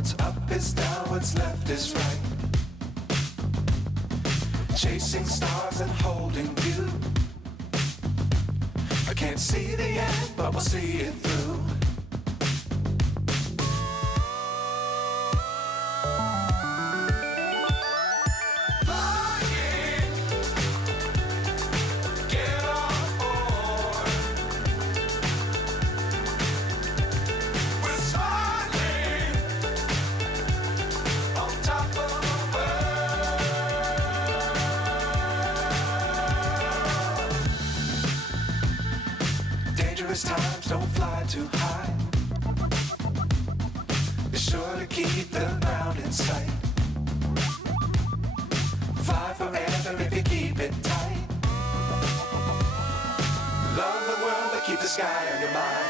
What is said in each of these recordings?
What's up is down, what's left is right. Chasing stars and holding you. I can't see the end, but we'll see it through. Dangerous times, don't fly too high. Be sure to keep the ground in sight. Fly forever if you keep it tight. Love the world, but keep the sky on your mind.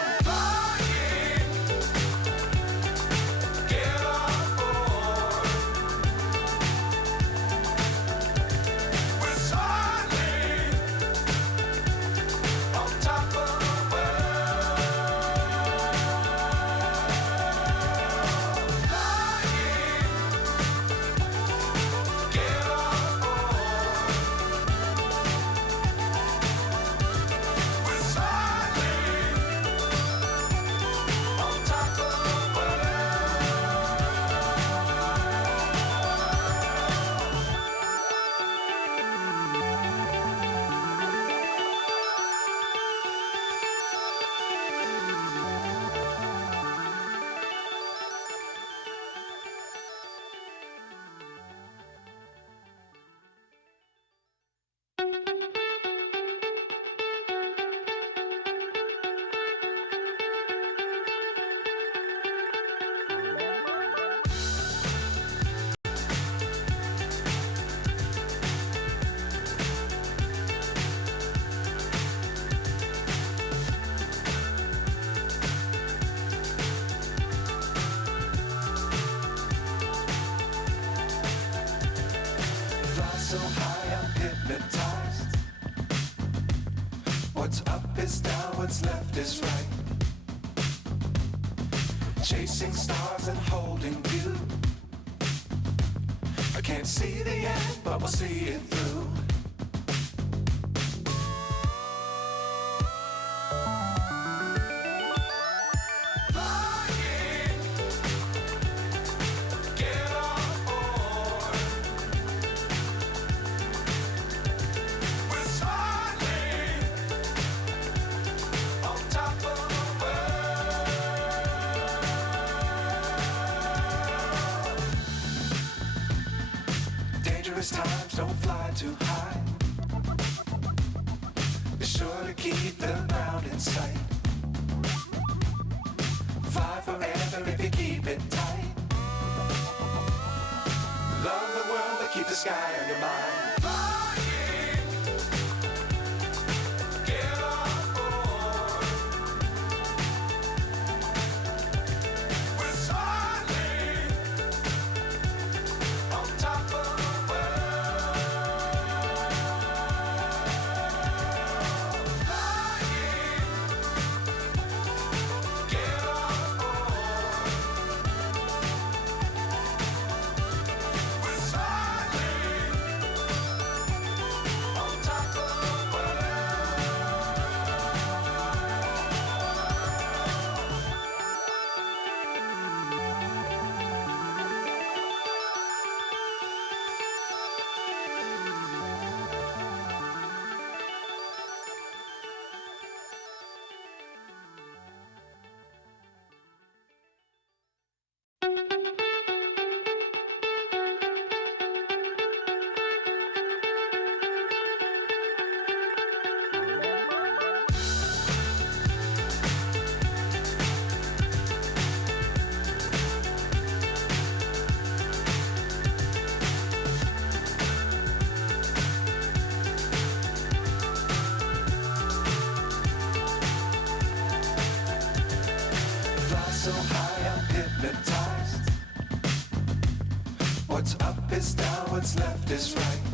So high, I'm hypnotized. What's up is down, what's left is right. Chasing stars and holding you. I can't see the end, but we'll see it through. Dangerous times, don't fly too high. Be sure to keep the ground in sight. Fly forever if you keep it tight. Love the world, but keep the sky on your mind. So high, I'm hypnotized. What's up is down, what's left is right.